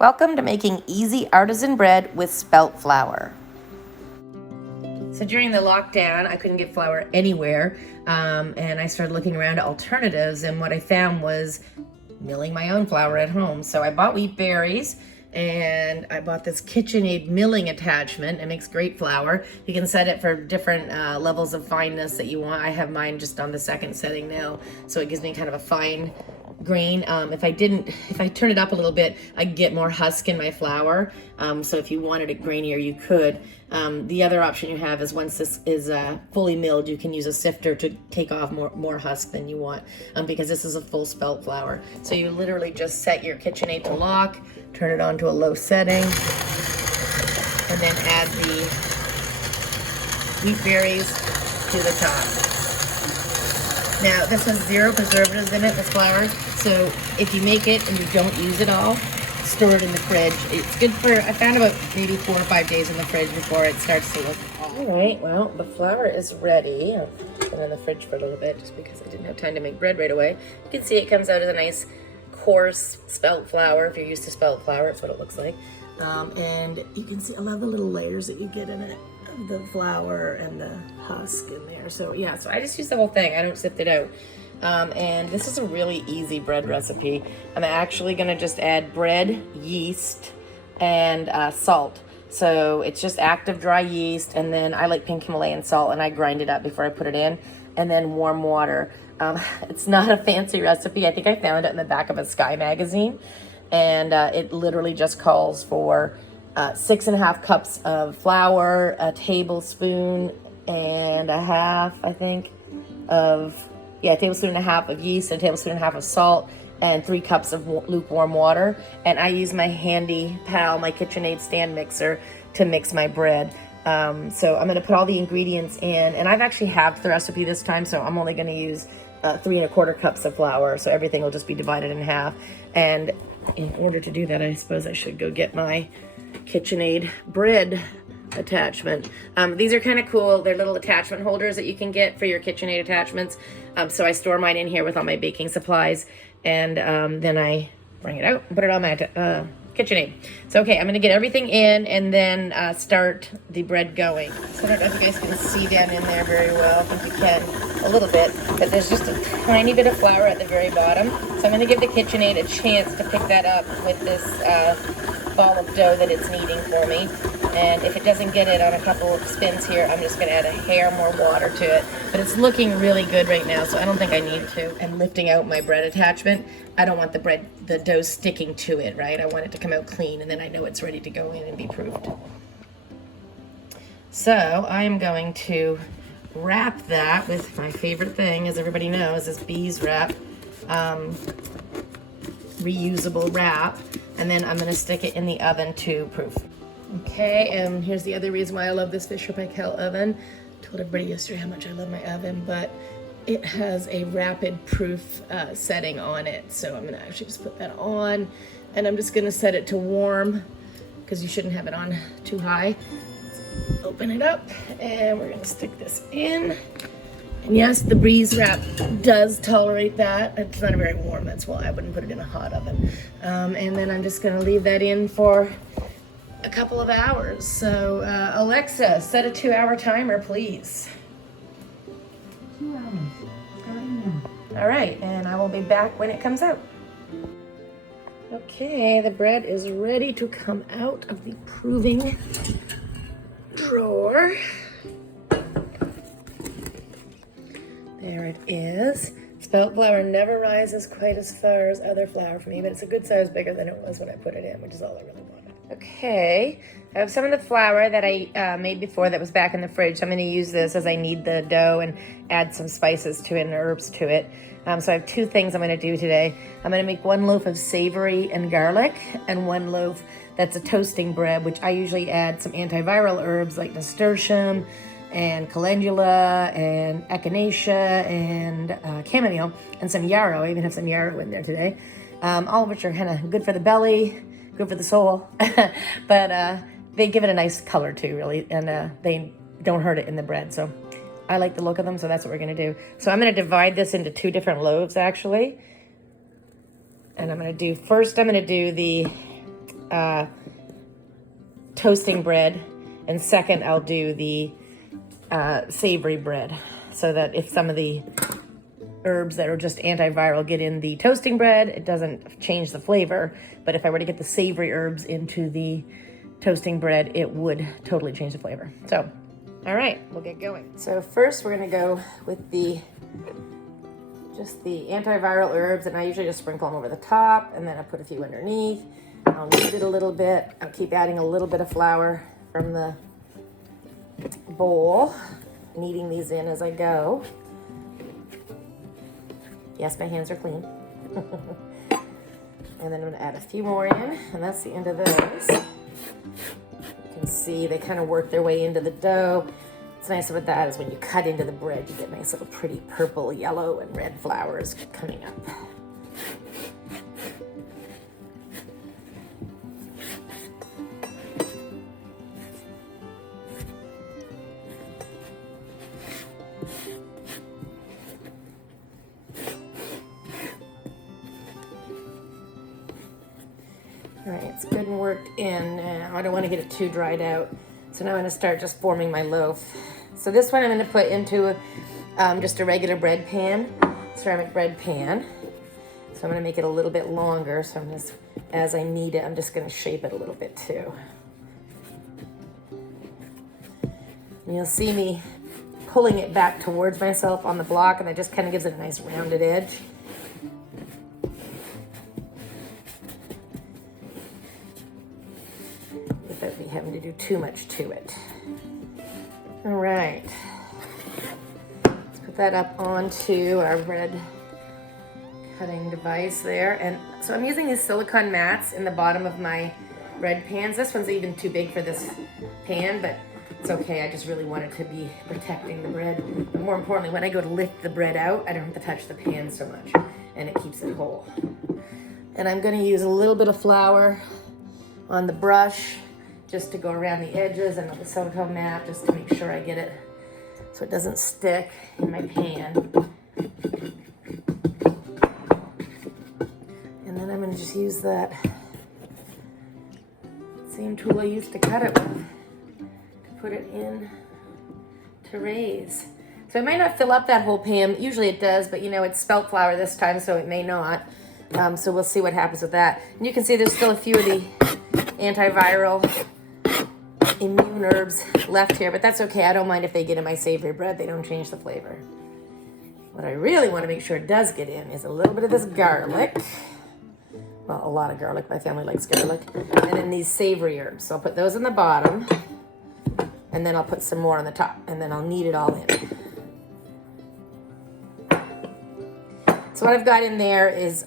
Welcome to making easy artisan bread with spelt flour. So during the lockdown, I couldn't get flour anywhere, and I started looking around at alternatives, and what I found was milling my own flour at home. So I bought wheat berries, and I bought this KitchenAid milling attachment. It makes great flour. You can set it for different levels of fineness that you want. I have mine just on the second setting now, so it gives me kind of a fine grain. If I turn it up a little bit, I get more husk in my flour. So if you wanted it grainier, you could. The other option you have is once this is fully milled, you can use a sifter to take off more husk than you want, because this is a full spelt flour. So you literally just set your KitchenAid to lock, turn it on to a low setting, and then add the wheat berries to the top. Now, this has 0 preservatives in it, this flour, so if you make it and you don't use it all, store it in the fridge. It's good for, I found about maybe 4 or 5 days in the fridge before it starts to look off. All right, well, the flour is ready. I'll put it in the fridge for a little bit just because I didn't have time to make bread right away. You can see it comes out as a nice, coarse spelt flour. If you're used to spelt flour, it's what it looks like. And you can see, I love the little layers that you get in it. The flour and the husk in there. So yeah, so I just use the whole thing. I don't sift it out. And this is a really easy bread recipe. I'm actually gonna just add bread, yeast, and salt. So it's just active dry yeast, and then I like pink Himalayan salt, and I grind it up before I put it in, and then warm water. It's not a fancy recipe. I think I found it in the back of a Sky magazine, and it literally just calls for 6.5 cups of flour, a tablespoon and a half, I think, a tablespoon and a half of yeast, and a tablespoon and a half of salt, and 3 cups of lukewarm water. And I use my handy pal, my KitchenAid stand mixer, to mix my bread. So I'm gonna put all the ingredients in, and I've actually halved the recipe this time, so I'm only gonna use 3¼ cups of flour, so everything will just be divided in half. And in order to do that, I suppose I should go get my KitchenAid bread attachment. These are kind of cool. They're little attachment holders that you can get for your KitchenAid attachments. So I store mine in here with all my baking supplies, and then I bring it out and put it on my KitchenAid. So okay, I'm gonna get everything in and then start the bread going. So I don't know if you guys can see down in there very well. I think you can a little bit, but there's just a tiny bit of flour at the very bottom. So I'm gonna give the KitchenAid a chance to pick that up with this ball of dough that it's kneading for me. And if it doesn't get it on a couple of spins here, I'm just gonna add a hair more water to it. But it's looking really good right now, so I don't think I need to. And lifting out my bread attachment, I don't want the dough sticking to it, right? I want it to come out clean, and then I know it's ready to go in and be proofed. So I am going to wrap that with my favorite thing, as everybody knows, is bees wrap, reusable wrap, and then I'm gonna stick it in the oven to proof. Okay, and here's the other reason why I love this Fisher-Paykel oven. I told everybody yesterday how much I love my oven, but it has a rapid proof setting on it. So I'm gonna actually just put that on, and I'm just gonna set it to warm, because you shouldn't have it on too high. Let's open it up, and we're gonna stick this in. And yes, the breeze wrap does tolerate that. It's not very warm, that's why I wouldn't put it in a hot oven. And then I'm just gonna leave that in for a couple of hours. So Alexa, set a 2-hour timer, please. 2 hours. All right, and I will be back when it comes out. Okay, the bread is ready to come out of the proving drawer. There it is. Spelt flour never rises quite as far as other flour for me, but it's a good size bigger than it was when I put it in, which is all I really wanted. Okay, I have some of the flour that I made before that was back in the fridge. So I'm gonna use this as I knead the dough and add some spices to it and herbs to it. So I have 2 things I'm gonna do today. I'm gonna make 1 loaf of savory and garlic, and 1 loaf that's a toasting bread, which I usually add some antiviral herbs like nasturtium and calendula and echinacea and chamomile and some yarrow. I even have some yarrow in there today. All of which are kind of good for the belly, good for the soul, but they give it a nice color too, really, and they don't hurt it in the bread. So I like the look of them, so that's what we're gonna do. So I'm gonna divide this into 2 different loaves, actually. And I'm gonna do, first I'm gonna do the toasting bread, and second I'll do the savory bread, so that if some of the herbs that are just antiviral get in the toasting bread, it doesn't change the flavor. But if I were to get the savory herbs into the toasting bread, it would totally change the flavor. So, all right, we'll get going. So first we're gonna go with just the antiviral herbs, and I usually just sprinkle them over the top, and then I put a few underneath. I'll knead it a little bit. I'll keep adding a little bit of flour from the bowl, kneading these in as I go. Yes, my hands are clean. And then I'm gonna add a few more in, and that's the end of those. You can see they kind of work their way into the dough. What's nice about that is when you cut into the bread, you get nice little pretty purple, yellow, and red flowers coming up. All right, it's good and worked in now. I don't want to get it too dried out. So now I'm going to start just forming my loaf. So this one I'm going to put into just a regular bread pan, ceramic bread pan. So I'm going to make it a little bit longer. So I'm just, as I knead it, I'm just going to shape it a little bit too. And you'll see me pulling it back towards myself on the block, and that just kind of gives it a nice rounded edge. Without me having to do too much to it. All right, let's put that up onto our bread cutting device there. And so I'm using these silicone mats in the bottom of my bread pans. This one's even too big for this pan, but it's okay. I just really want it to be protecting the bread. But more importantly, when I go to lift the bread out, I don't have to touch the pan so much, and it keeps it whole. And I'm gonna use a little bit of flour on the brush just to go around the edges, and on the silicone mat just to make sure I get it so it doesn't stick in my pan. And then I'm gonna just use that same tool I used to cut it with to put it in to raise. So it might not fill up that whole pan. Usually it does, but you know, it's spelt flour this time, so it may not. So we'll see what happens with that. And you can see there's still a few of the antiviral immune herbs left here, but that's okay. I don't mind if they get in my savory bread. They don't change the flavor. What I really want to make sure it does get in is a little bit of this garlic. Well, a lot of garlic. My family likes garlic. And then these savory herbs. So I'll put those in the bottom, and then I'll put some more on the top, and then I'll knead it all in. So what I've got in there is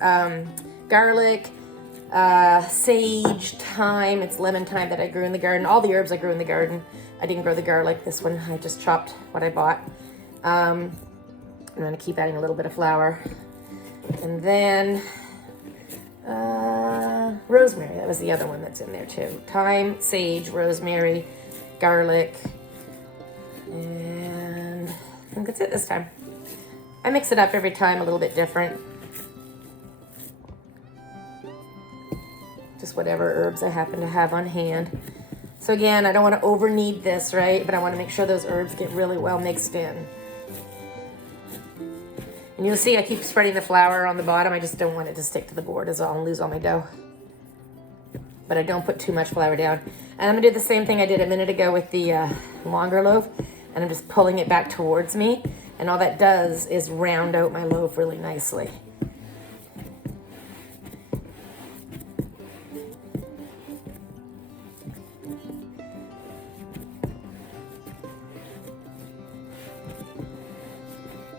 garlic, sage, thyme. It's lemon thyme that I grew in the garden. All the herbs I grew in the garden. I didn't grow the garlic. This one I just chopped what I bought. I'm gonna keep adding a little bit of flour. And then rosemary. That was the other one that's in there too. Thyme, sage, rosemary, garlic, and I think that's it this time. I mix it up every time a little bit different. Just whatever herbs I happen to have on hand. So again, I don't want to over knead this, right? But I want to make sure those herbs get really well mixed in. And you'll see I keep spreading the flour on the bottom. I just don't want it to stick to the board as I'll lose all my dough. But I don't put too much flour down. And I'm gonna do the same thing I did a minute ago with the longer loaf. And I'm just pulling it back towards me. And all that does is round out my loaf really nicely.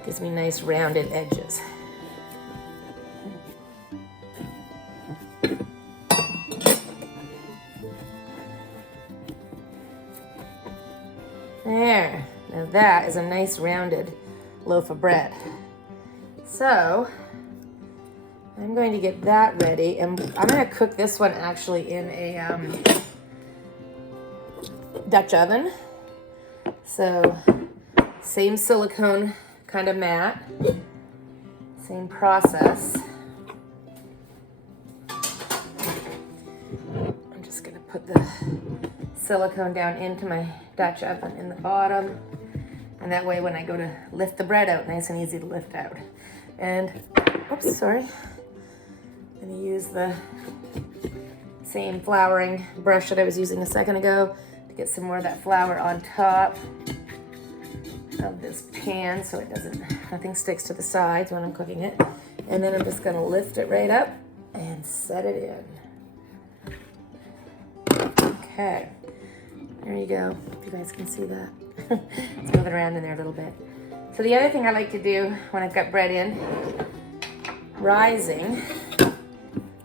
Gives me nice rounded edges. There, now that is a nice rounded loaf of bread. So I'm going to get that ready, and I'm going to cook this one actually in a Dutch oven. So same silicone kind of mat, same process. I'm just gonna put the silicone down into my Dutch oven in the bottom. And that way when I go to lift the bread out, nice and easy to lift out. And, oops, sorry. I'm gonna use the same flouring brush that I was using a second ago to get some more of that flour on top of this pan so it nothing sticks to the sides when I'm cooking it. And then I'm just gonna lift it right up and set it in. Okay, there you go. If you guys can see that. Let's move it around in there a little bit. So the other thing I like to do when I've got bread in, rising,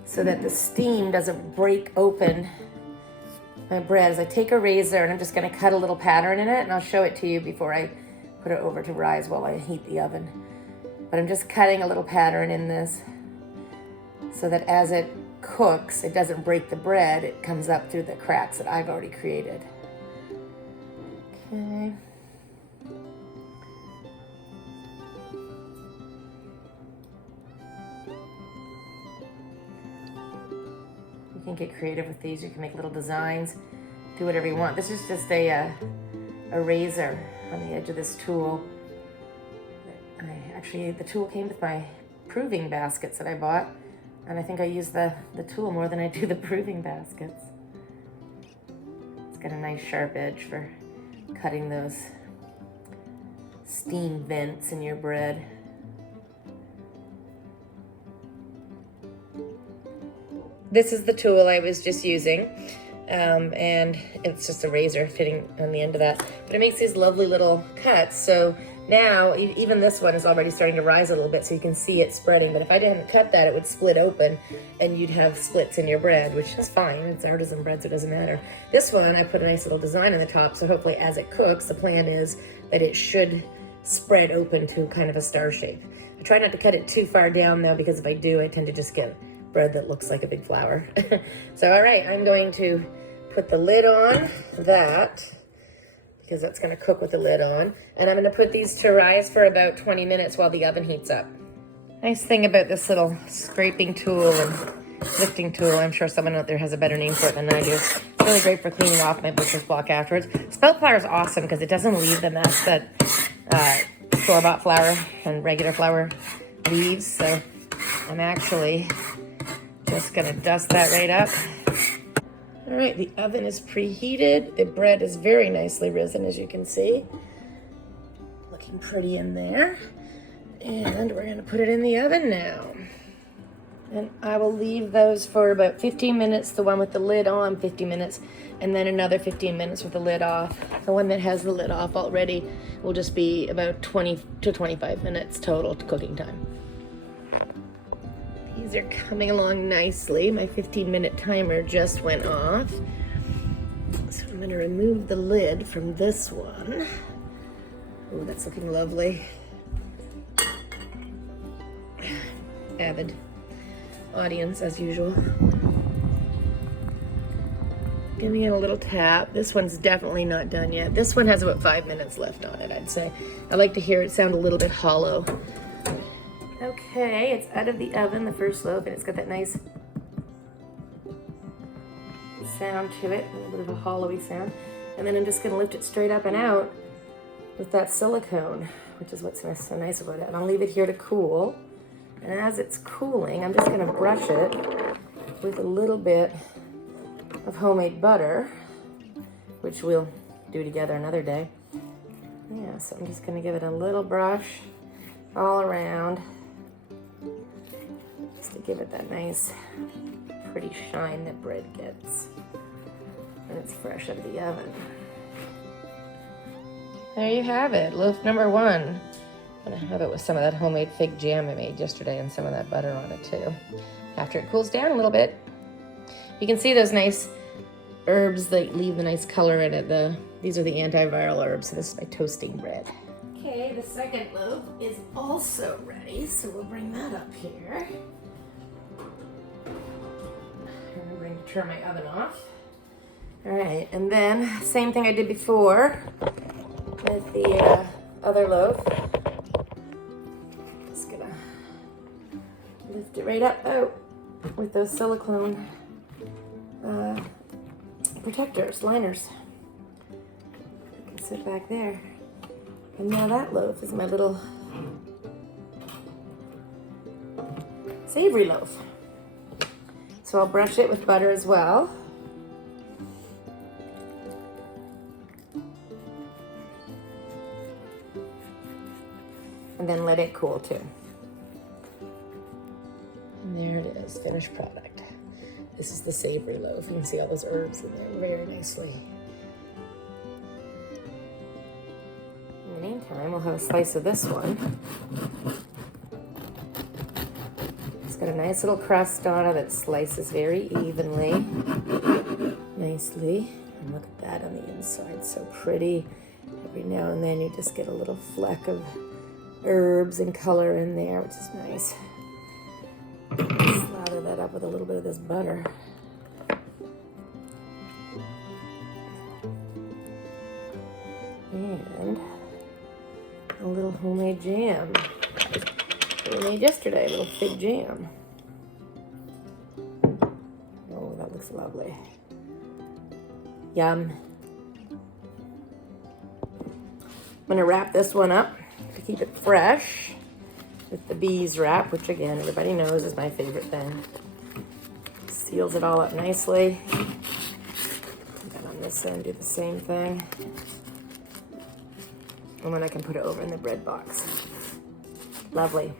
so that the steam doesn't break open my bread, is I take a razor and I'm just gonna cut a little pattern in it, and I'll show it to you before I put it over to rise while I heat the oven. But I'm just cutting a little pattern in this so that as it cooks, it doesn't break the bread, it comes up through the cracks that I've already created. Okay. You can get creative with these. You can make little designs, do whatever you want. This is just a razor on the edge of this tool. Actually, the tool came with my proving baskets that I bought, and I think I use the tool more than I do the proving baskets. It's got a nice sharp edge for cutting those steam vents in your bread. This is the tool I was just using, and it's just a razor fitting on the end of that. But it makes these lovely little cuts. So now, even this one is already starting to rise a little bit, so you can see it spreading. But if I didn't cut that, it would split open, and you'd have splits in your bread, which is fine. It's artisan bread, so it doesn't matter. This one, I put a nice little design on the top, so hopefully as it cooks, the plan is that it should spread open to kind of a star shape. I try not to cut it too far down, though, because if I do, I tend to just get bread that looks like a big flower. So, all right, I'm going to put the lid on that, because that's going to cook with the lid on. And I'm going to put these to rise for about 20 minutes while the oven heats up. Nice thing about this little scraping tool and lifting tool, I'm sure someone out there has a better name for it than I do. It's really great for cleaning off my butcher's block afterwards. Spelt flour is awesome because it doesn't leave the mess that store-bought flour and regular flour leaves. So I'm actually just going to dust that right up. All right, the oven is preheated. The bread is very nicely risen, as you can see. Looking pretty in there. And we're gonna put it in the oven now. And I will leave those for about 15 minutes, the one with the lid on, 15 minutes, and then another 15 minutes with the lid off. The one that has the lid off already will just be about 20 to 25 minutes total cooking time. These are coming along nicely. My 15-minute timer just went off. So I'm going to remove the lid from this one. Oh, that's looking lovely. Avid audience, as usual. Giving it a little tap. This one's definitely not done yet. This one has about 5 minutes left on it, I'd say. I like to hear it sound a little bit hollow. Okay, it's out of the oven, the first loaf, and it's got that nice sound to it, a little bit of a hollowy sound. And then I'm just going to lift it straight up and out with that silicone, which is what's so nice about it. And I'll leave it here to cool. And as it's cooling, I'm just going to brush it with a little bit of homemade butter, which we'll do together another day. Yeah, so I'm just going to give it a little brush all around, just to give it that nice, pretty shine that bread gets when it's fresh out of the oven. There you have it, loaf number one. I'm gonna have it with some of that homemade fig jam I made yesterday and some of that butter on it too. After it cools down a little bit, you can see those nice herbs that leave the nice color in it. These are the antiviral herbs. So this is my toasting bread. Okay, the second loaf is also ready, so we'll bring that up here. Remembering to turn my oven off. All right, and then same thing I did before with the other loaf. Just gonna lift it right up out with those silicone protectors, liners. I can sit back there. And now that loaf is my little savory loaf. So I'll brush it with butter as well. And then let it cool too. And there it is, finished product. This is the savory loaf. You can see all those herbs in there very nicely. In the meantime, we'll have a slice of this one. It's got a nice little crust on it that slices very evenly, nicely. And look at that on the inside, so pretty. Every now and then you just get a little fleck of herbs and color in there, which is nice. Slather that up with a little bit of this butter. And a little homemade jam. We made yesterday, a little fig jam. Oh, that looks lovely. Yum. I'm gonna wrap this one up to keep it fresh with the bees wrap, which again, everybody knows is my favorite thing. Seals it all up nicely. And on this end, do the same thing. And then I can put it over in the bread box. Lovely.